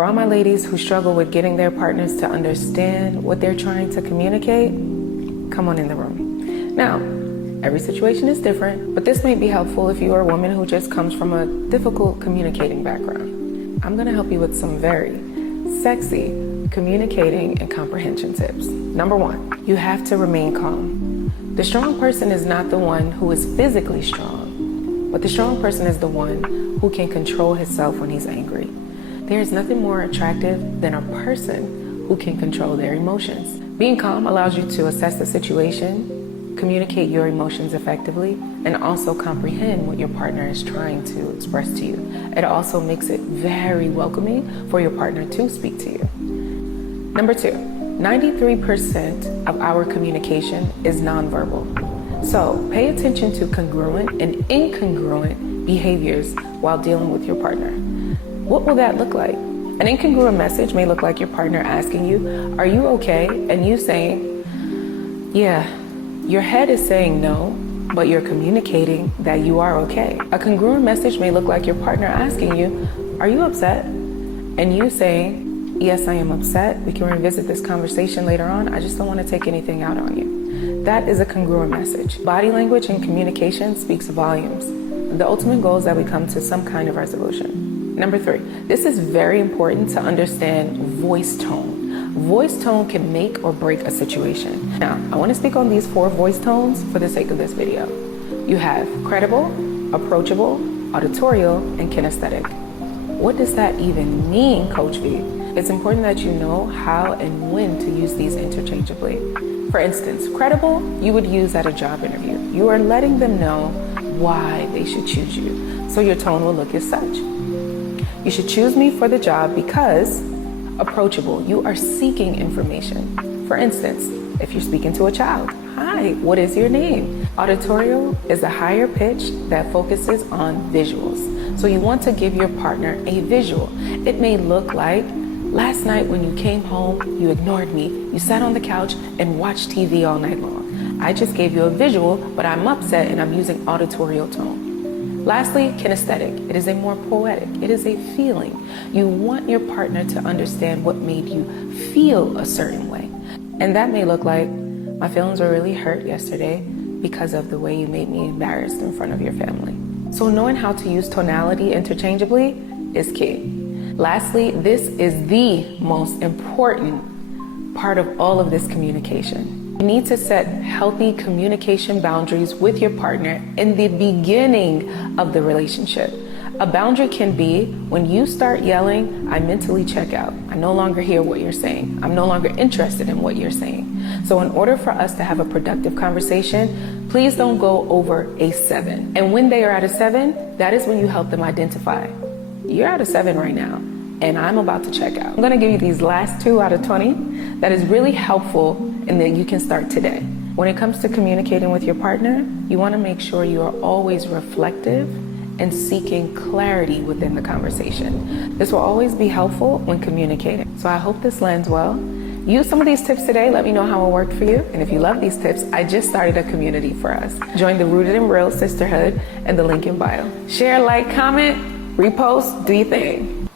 For all my ladies who struggle with getting their partners to understand what they're trying to communicate, come on in the room. Now, every situation is different, but this may be helpful if you are a woman who just comes from a difficult communicating background. I'm gonna help you with some very sexy communicating and comprehension tips. Number one, you have to remain calm. The strong person is not the one who is physically strong, but the strong person is the one who can control himself when he's angry. There is nothing more attractive than a person who can control their emotions. Being calm allows you to assess the situation, communicate your emotions effectively, and also comprehend what your partner is trying to express to you. It also makes it very welcoming for your partner to speak to you. Number two, 93% of our communication is nonverbal. So pay attention to congruent and incongruent behaviors while dealing with your partner. What will that look like? An incongruent message may look like your partner asking you, "Are you okay?" and you saying, "Yeah." Your head is saying no, but you're communicating that you are okay. A congruent message may look like your partner asking you, "Are you upset?" and you saying, "Yes, I am upset. We can revisit this conversation later on. I just don't want to take anything out on you." That is a congruent message. Body language and communication speaks volumes. The ultimate goal is that we come to some kind of resolution. Number three, this is very important to understand voice tone. Voice tone can make or break a situation. Now, I want to speak on these 4 voice tones for the sake of this video. You have credible, approachable, auditorial, and kinesthetic. What does that even mean, Coach V? It's important that you know how and when to use these interchangeably. For instance, credible, you would use at a job interview. You are letting them know why they should choose you, so your tone will look as such. You should choose me for the job because. Approachable, you are seeking information. For instance, if you're speaking to a child, "Hi, what is your name?" Auditorial is a higher pitch that focuses on visuals. So you want to give your partner a visual. It may look like, "Last night when you came home, you ignored me. You sat on the couch and watched TV all night long. I just gave you a visual, but I'm upset and I'm using auditorial tone." Lastly, kinesthetic. It is a more poetic. It is a feeling. You want your partner to understand what made you feel a certain way. And that may look like, "My feelings were really hurt yesterday because of the way you made me embarrassed in front of your family." So knowing how to use tonality interchangeably is key. Lastly, this is the most important part of all of this communication. You need to set healthy communication boundaries with your partner in the beginning of the relationship. A boundary can be when you start yelling, "I mentally check out. I no longer hear what you're saying. I'm no longer interested in what you're saying." So in order for us to have a productive conversation, please don't go over a 7. And when they are at a 7, that is when you help them identify, "You're at a 7 right now, and I'm about to check out." I'm gonna give you these last 2 out of 20 that is really helpful and that you can start today. When it comes to communicating with your partner, you wanna make sure you are always reflective and seeking clarity within the conversation. This will always be helpful when communicating. So I hope this lands well. Use some of these tips today. Let me know how it worked for you. And if you love these tips, I just started a community for us. Join the Rooted in Real Sisterhood and the link in bio. Share, like, comment, repost, do your thing.